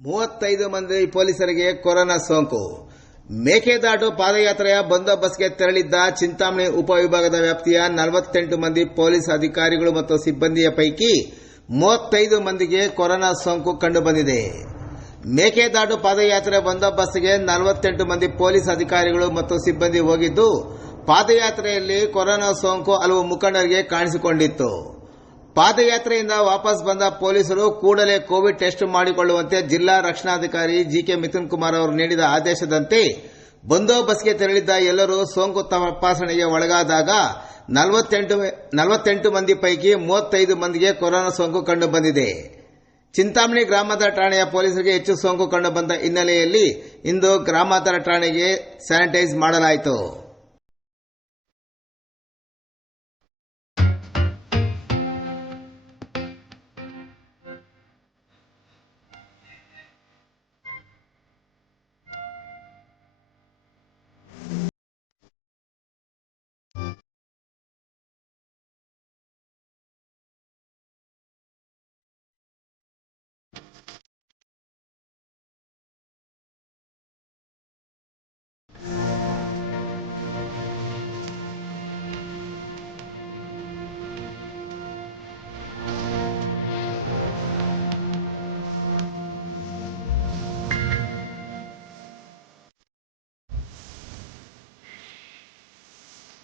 ಮೂವತ್ತೈದು ಮಂದಿ ಪೊಲೀಸರಿಗೆ ಕೊರೋನಾ ಸೋಂಕು. ಮೇಕೆದಾಟು ಪಾದಯಾತ್ರೆಯ ಬಂದೋಬಸ್ತ್ಗೆ ತೆರಳಿದ್ದ ಚಿಂತಾಮಣಿ ಉಪವಿಭಾಗದ ವ್ಯಾಪ್ತಿಯ ನಲವತ್ತೆಂಟು ಮಂದಿ ಪೊಲೀಸ್ ಅಧಿಕಾರಿಗಳು ಮತ್ತು ಸಿಬ್ಬಂದಿಯ ಪೈಕಿ ಮೂವತ್ತೈದು ಮಂದಿಗೆ ಕೊರೋನಾ ಸೋಂಕು ಕಂಡುಬಂದಿದೆ. ಮೇಕೆದಾಟು ಪಾದಯಾತ್ರೆ ಬಂದೋಬಸ್ತ್ಗೆ ನಲವತ್ತೆಂಟು ಮಂದಿ ಪೊಲೀಸ್ ಅಧಿಕಾರಿಗಳು ಮತ್ತು ಸಿಬ್ಬಂದಿ ಹೋಗಿದ್ದು, ಪಾದಯಾತ್ರೆಯಲ್ಲಿ ಕೊರೋನಾ ಸೋಂಕು ಹಲವು ಮುಖಂಡರಿಗೆ ಕಾಣಿಸಿಕೊಂಡಿತ್ತು. ಪಾದಯಾತ್ರೆಯಿಂದ ವಾಪಸ್ ಬಂದ ಪೊಲೀಸರು ಕೂಡಲೇ ಕೋವಿಡ್ ಟೆಸ್ಟ್ ಮಾಡಿಕೊಳ್ಳುವಂತೆ ಜಿಲ್ಲಾ ರಕ್ಷಣಾಧಿಕಾರಿ ಜಿಕೆ ಮಿಥುನ್ ಕುಮಾರ್ ಅವರು ನೀಡಿದ ಆದೇಶದಂತೆ ಬಂದೋಬಸ್ತ್ಗೆ ತೆರಳಿದ್ದ ಎಲ್ಲರೂ ಸೋಂಕು ತಪಾಸಣೆಗೆ ಒಳಗಾದಾಗ ನಲವತ್ತೆಂಟು ಮಂದಿ ಪೈಕಿ ಮೂವತ್ತೈದು ಮಂದಿಗೆ ಕೊರೋನಾ ಸೋಂಕು ಕಂಡುಬಂದಿದೆ ಚಿಂತಾಮಣಿ ಗ್ರಾಮದ ಠಾಣೆಯ ಪೊಲೀಸರಿಗೆ ಹೆಚ್ಚು ಸೋಂಕು ಕಂಡುಬಂದ ಹಿನ್ನೆಲೆಯಲ್ಲಿ ಇಂದು ಗ್ರಾಮಾಂತರ ಠಾಣೆಗೆ ಸ್ಯಾನಿಟೈಸ್ ಮಾಡಲಾಯಿತು.